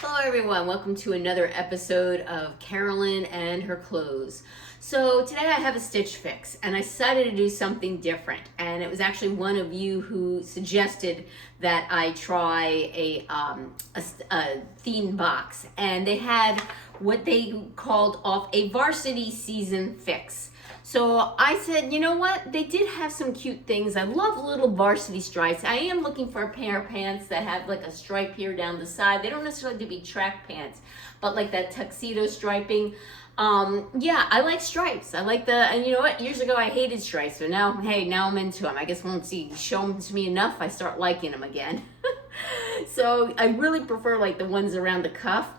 Hello everyone, welcome to another episode of Carolyn and her clothes. So today I have a stitch fix and I decided to do something different, and it was actually one of you who suggested that I try a theme box, and they had what they called off a varsity season fix. So I said, you know what? They did have some cute things. I love little varsity stripes. I am looking for a pair of pants that have like a stripe here down the side. They don't necessarily have to be track pants, but like that tuxedo striping. Yeah, I like stripes. I like and you know what? Years ago I hated stripes, so now, hey, now I'm into them. I guess once you show them to me enough, I start liking them again. So I really prefer like the ones around the cuff.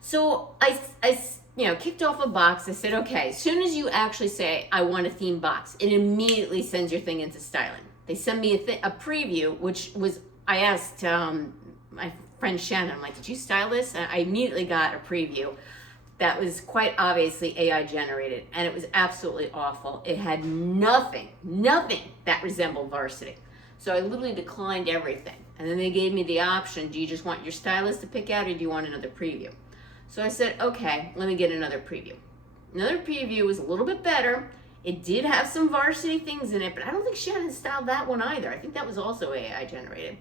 So I kicked off a box. I said, okay, as soon as you actually say, I want a theme box, it immediately sends your thing into styling. They send me a preview, which was, I asked my friend Shannon, I'm like, did you style this? And I immediately got a preview that was quite obviously AI generated, and it was absolutely awful. It had nothing that resembled Varsity. So I literally declined everything. And then they gave me the option, do you just want your stylist to pick out, or do you want another preview? So I said, okay, let me get another preview. Another preview was a little bit better. It did have some Varsity things in it, but I don't think Shannon styled that one either. I think that was also AI generated.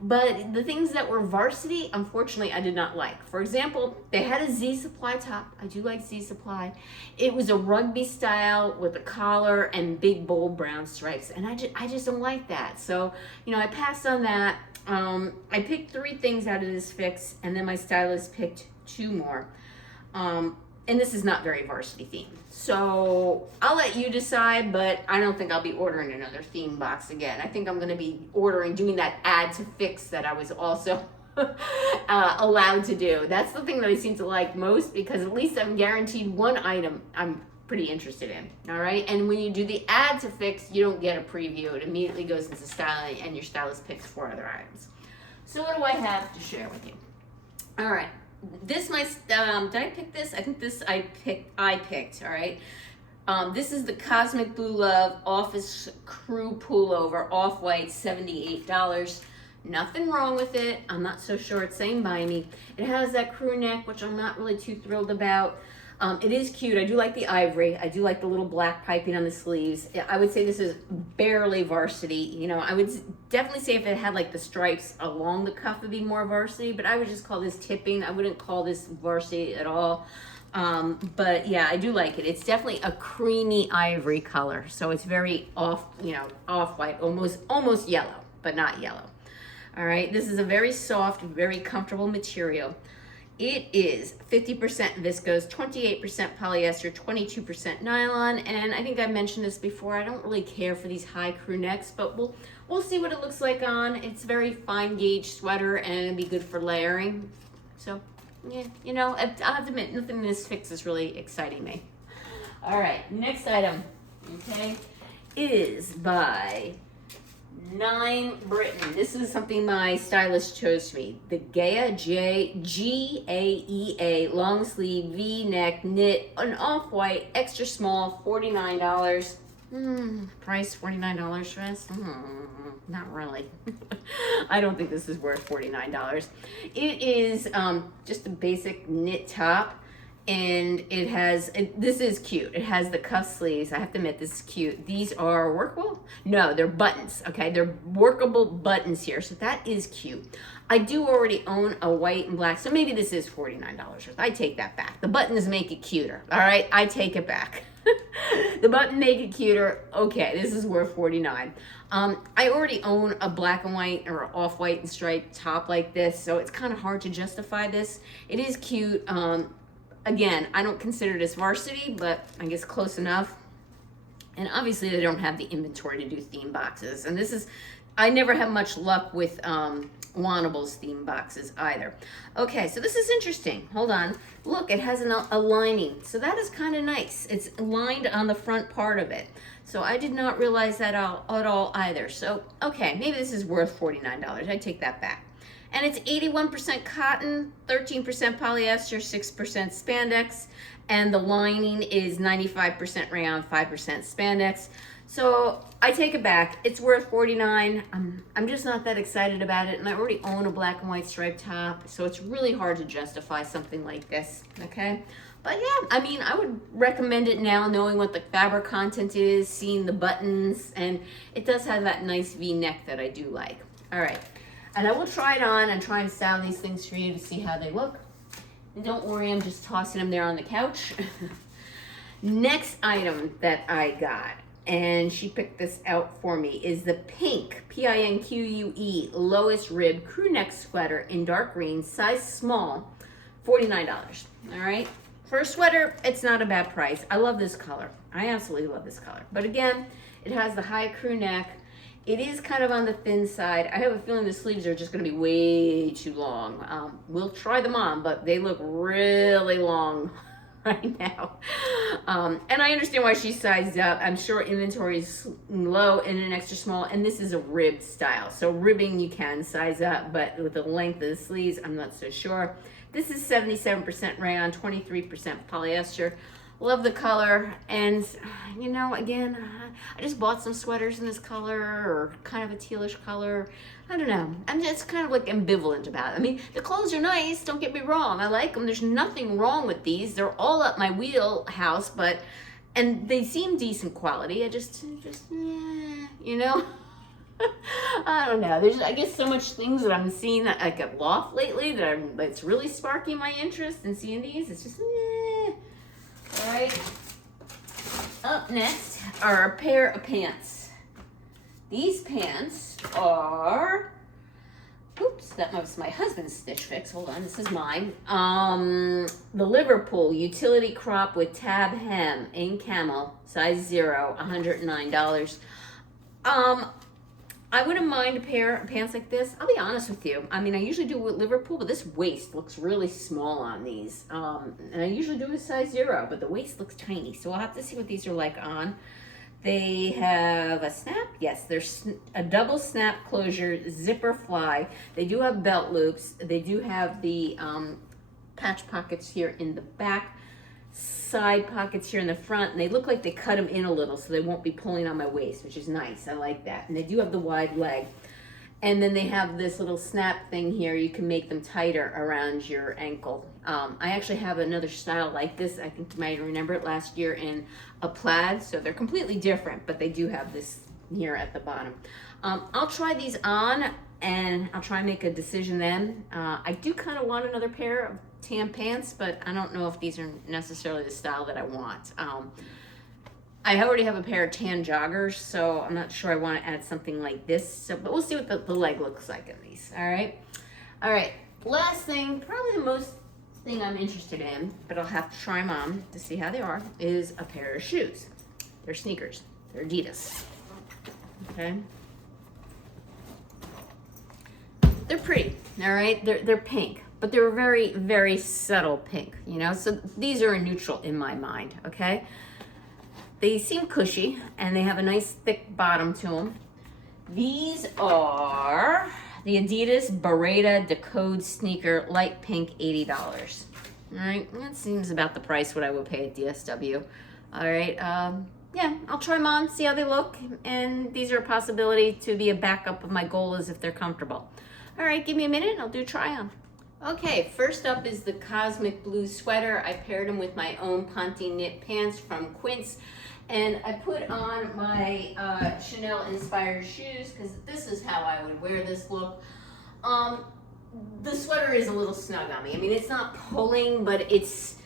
But the things that were Varsity, unfortunately, I did not like. For example, they had a Z Supply top. I do like Z Supply. It was a rugby style with a collar and big bold brown stripes, and I just don't like that. So, I passed on that. I picked 3 things out of this fix, and then my stylist picked 2 more. And this is not very Varsity themed. So I'll let you decide, but I don't think I'll be ordering another theme box again. I think I'm going to be doing that add to fix that I was also allowed to do. That's the thing that I seem to like most, because at least I'm guaranteed one item I'm pretty interested in. All right. And when you do the add to fix, you don't get a preview. It immediately goes into styling, and your stylist picks 4 other items. So what do I have to share with you? All right. Did I pick this? I think I picked, all right. This is the Cosmic Blue Love Office Crew Pullover, off-white, $78. Nothing wrong with it. I'm not so sure it's saying by me. It has that crew neck, which I'm not really too thrilled about. It is cute. I do like the ivory. I do like the little black piping on the sleeves. I would say this is barely Varsity. I would definitely say if it had like the stripes along the cuff, it'd be more Varsity, but I would just call this tipping. I wouldn't call this Varsity at all. But yeah, I do like it. It's definitely a creamy ivory color. So it's very off-white, almost yellow, but not yellow. All right. This is a very soft, very comfortable material. It is 50% viscose, 28% polyester, 22% nylon, and I think I mentioned this before. I don't really care for these high crew necks, but we'll see what it looks like on. It's a very fine gauge sweater, and it'll be good for layering. So, yeah, I'll have to admit, nothing in this fix is really exciting me. All right, next item, okay, is by 9 Britain. This is something my stylist chose for me. The Gaea Gaea long sleeve V-neck knit, an off-white, extra small, $49. Price $49 for this? Not really. I don't think this is worth $49. It is just a basic knit top. And this is cute. It has the cuff sleeves. I have to admit, this is cute. These are workable? No, they're buttons, okay? They're workable buttons here, so that is cute. I do already own a white and black, so maybe this is $49 worth. I take that back. The buttons make it cuter, all right? I take it back. The button make it cuter. Okay, this is worth $49. I already own a black and white or off-white and striped top like this, so it's kind of hard to justify this. It is cute. Again, I don't consider this Varsity, but I guess close enough. And obviously they don't have the inventory to do theme boxes. And I never have much luck with Wanables theme boxes either. Okay, so this is interesting. Hold on. Look, it has a lining. So that is kind of nice. It's lined on the front part of it. So I did not realize that at all either. So, okay, maybe this is worth $49. I take that back. And it's 81% cotton, 13% polyester, 6% spandex, and the lining is 95% rayon, 5% spandex. So I take it back. It's worth $49. I'm just not that excited about it, and I already own a black and white striped top, so it's really hard to justify something like this, okay? But yeah, I mean, I would recommend it now, knowing what the fabric content is, seeing the buttons, and it does have that nice V-neck that I do like. All right, and I will try it on and try and style these things for you to see how they look. And don't worry, I'm just tossing them there on the couch. Next item that I got, and she picked this out for me, is the pink, Pinque, lowest rib crew neck sweater in dark green, size small, $49. All right. For a sweater, it's not a bad price. I love this color. I absolutely love this color. But again, it has the high crew neck. It is kind of on the thin side. I have a feeling the sleeves are just going to be way too long. We'll try them on, but they look really long right now. And I understand why she sized up. I'm sure inventory is low and an extra small, and this is a rib style. So ribbing you can size up, but with the length of the sleeves, I'm not so sure. This is 77% rayon, 23% polyester. Love the color, and you know, again, I just bought some sweaters in this color, or kind of a tealish color. I don't know. I'm just kind of like ambivalent about it. I mean, the clothes are nice, don't get me wrong. I like them. There's nothing wrong with these. They're all up my wheelhouse, and they seem decent quality. I just you know. I don't know. There's, I guess, so much things that I'm seeing that like at Loft lately that's really sparking my interest in seeing these. It's just, All right. Up next are a pair of pants. These pants are, oops, that was my husband's Stitch Fix. Hold on, this is mine. The Liverpool utility crop with tab hem in camel, size 0, $109. I wouldn't mind a pair of pants like this. I'll be honest with you. I mean, I usually do with Liverpool, but this waist looks really small on these. And I usually do a size 0, but the waist looks tiny. So I'll have to see what these are like on. They have a snap. Yes, there's a double snap closure, zipper fly. They do have belt loops. They do have the patch pockets here in the back, side pockets here in the front, and they look like they cut them in a little so they won't be pulling on my waist, which is nice. I like that. And they do have the wide leg, and then they have this little snap thing here. You can make them tighter around your ankle. I actually have another style like this. I think you might remember it last year in a plaid. So they're completely different, but they do have this here at the bottom. I'll try these on and I'll try and make a decision then. I do kind of want another pair of tan pants, but I don't know if these are necessarily the style that I want. I already have a pair of tan joggers, so I'm not sure I want to add something like this. So, but we'll see what the leg looks like in these. All right. Last thing, probably the most thing I'm interested in, but I'll have to try them on to see how they are, is a pair of shoes. They're sneakers. They're Adidas. Okay. They're pretty. All right. They're pink, but they're very, very subtle pink. You know, so these are a neutral in my mind. Okay. They seem cushy, and they have a nice thick bottom to them. These are the Adidas Beretta Decode sneaker, light pink, $80. All right, that seems about the price what I would pay at DSW. All right, yeah, I'll try them on, see how they look, and these are a possibility to be a backup of my goal is if they're comfortable. All right, give me a minute, and I'll do a try on. Okay, first up is the Cosmic Blue sweater. I paired them with my own Ponte knit pants from Quince. And I put on my Chanel-inspired shoes because this is how I would wear this look. The sweater is a little snug on me. I mean, it's not pulling, but it's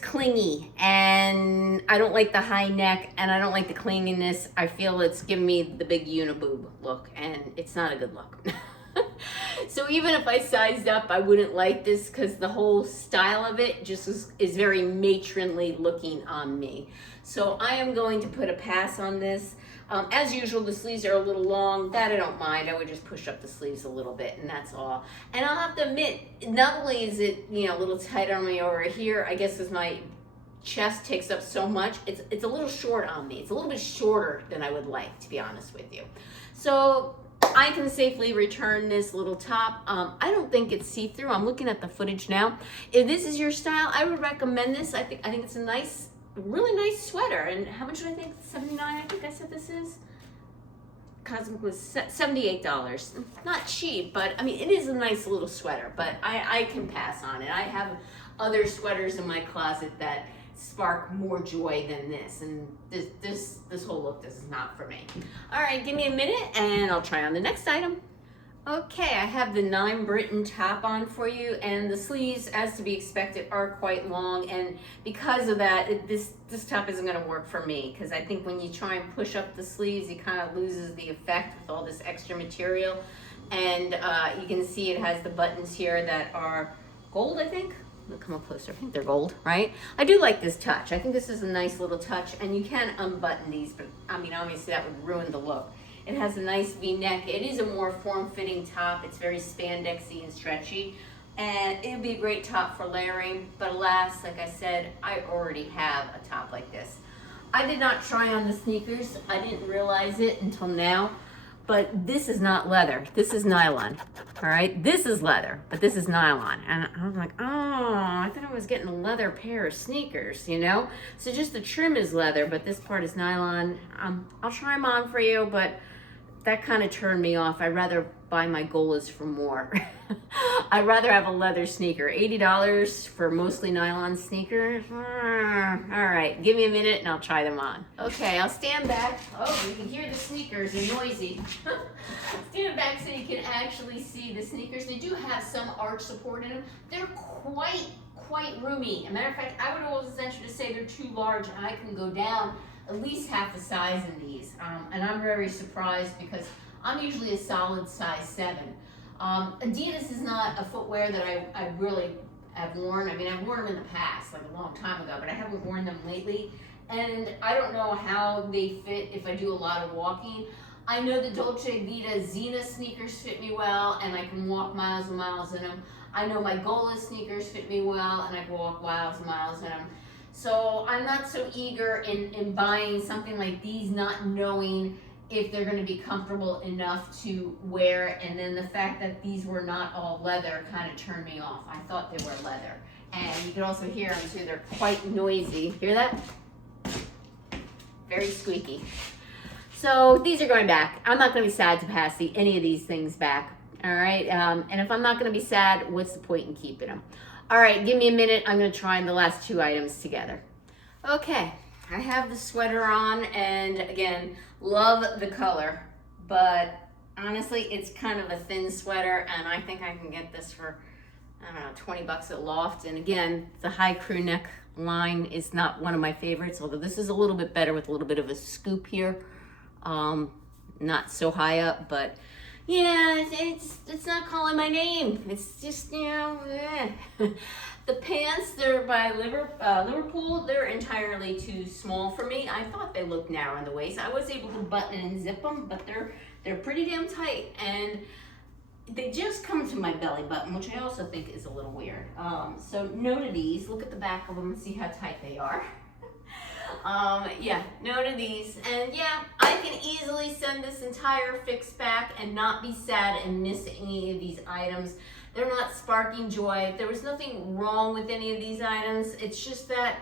clingy. And I don't like the high neck, and I don't like the clinginess. I feel it's giving me the big uniboob look, and it's not a good look. So even if I sized up, I wouldn't like this because the whole style of it just is very matronly looking on me. So I am going to put a pass on this. As usual, the sleeves are a little long. That I don't mind. I would just push up the sleeves a little bit, and that's all. And I'll have to admit, not only is it, you know, a little tight on me over here, I guess as my chest takes up so much, it's a little short on me. It's a little bit shorter than I would like, to be honest with you. So I can safely return this little top. I don't think it's see-through. I'm looking at the footage now. If this is your style, I would recommend this. I think it's a nice really nice sweater. And how much do I think? $79, I think I said this is. Cosmic was $78. Not cheap, but I mean, it is a nice little sweater, but I can pass on it. I have other sweaters in my closet that spark more joy than this, and this whole look, this is not for me. All right, give me a minute and I'll try on the next item. Okay, I have the 9 Britain top on for you, and the sleeves, as to be expected, are quite long, and because of that, this top isn't going to work for me, because I think when you try and push up the sleeves, it kind of loses the effect with all this extra material. And you can see it has the buttons here that are gold, I think. Look, come up closer. I think they're gold, right? I do like this touch. I think this is a nice little touch, and you can unbutton these, but I mean, obviously that would ruin the look. It has a nice V-neck. It is a more form-fitting top. It's very spandexy and stretchy, and it would be a great top for layering, but alas, like I said, I already have a top like this. I did not try on the sneakers. I didn't realize it until now, but this is not leather. This is nylon, all right? This is leather, but this is nylon. And I'm like, oh, I thought I was getting a leather pair of sneakers, you know? So just the trim is leather, but this part is nylon. I'll try them on for you, but that kind of turned me off. I'd rather buy my Golas for more. I'd rather have a leather sneaker. $80 for mostly nylon sneakers. All right, give me a minute and I'll try them on. Okay, I'll stand back. Oh, you can hear the sneakers, they're noisy. Stand back so you can actually see the sneakers. They do have some arch support in them. They're quite roomy. As a matter of fact, I would always venture to say they're too large, and I can go down at least half the size in these, and I'm very surprised because I'm usually a solid size 7. Adidas is not a footwear that I really have worn. I mean, I've worn them in the past, like a long time ago, but I haven't worn them lately, and I don't know how they fit if I do a lot of walking. I know the Dolce Vita Zena sneakers fit me well, and I can walk miles and miles in them. I know my Gola sneakers fit me well, and I can walk miles and miles in them. So I'm not so eager in buying something like these, not knowing if they're going to be comfortable enough to wear. And then the fact that these were not all leather kind of turned me off. I thought they were leather. And you can also hear them too. They're quite noisy. Hear that? Very squeaky. So these are going back. I'm not going to be sad to pass any of these things back. All right. And if I'm not going to be sad, what's the point in keeping them? All right, give me a minute. I'm going to try on the last 2 items together. Okay, I have the sweater on, and again, love the color, but honestly, it's kind of a thin sweater, and I think I can get this for, I don't know, 20 bucks at Loft. And again, the high crew neck line is not one of my favorites, although this is a little bit better with a little bit of a scoop here. Not so high up, but yeah, it's not calling my name. It's just, you know, The pants, they're by Liverpool. They're entirely too small for me. I thought they looked narrow in the waist. I was able to button and zip them, but they're pretty damn tight, and they just come to my belly button, which I also think is a little weird. So no to these. Look at the back of them and see how tight they are. Yeah, no to these. And yeah, I can easily send this entire fix back and not be sad and miss any of these items. They're not sparking joy. There was nothing wrong with any of these items. It's just that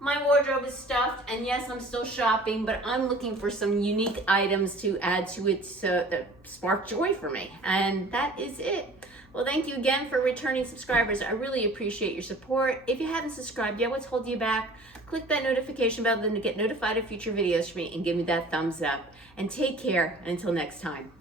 my wardrobe is stuffed, and yes, I'm still shopping, but I'm looking for some unique items to add to it that spark joy for me. And that is it. Well, thank you again for returning subscribers. I really appreciate your support. If you haven't subscribed yet, what's holding you back? Click that notification bell then to get notified of future videos from me and give me that thumbs up. And take care until next time.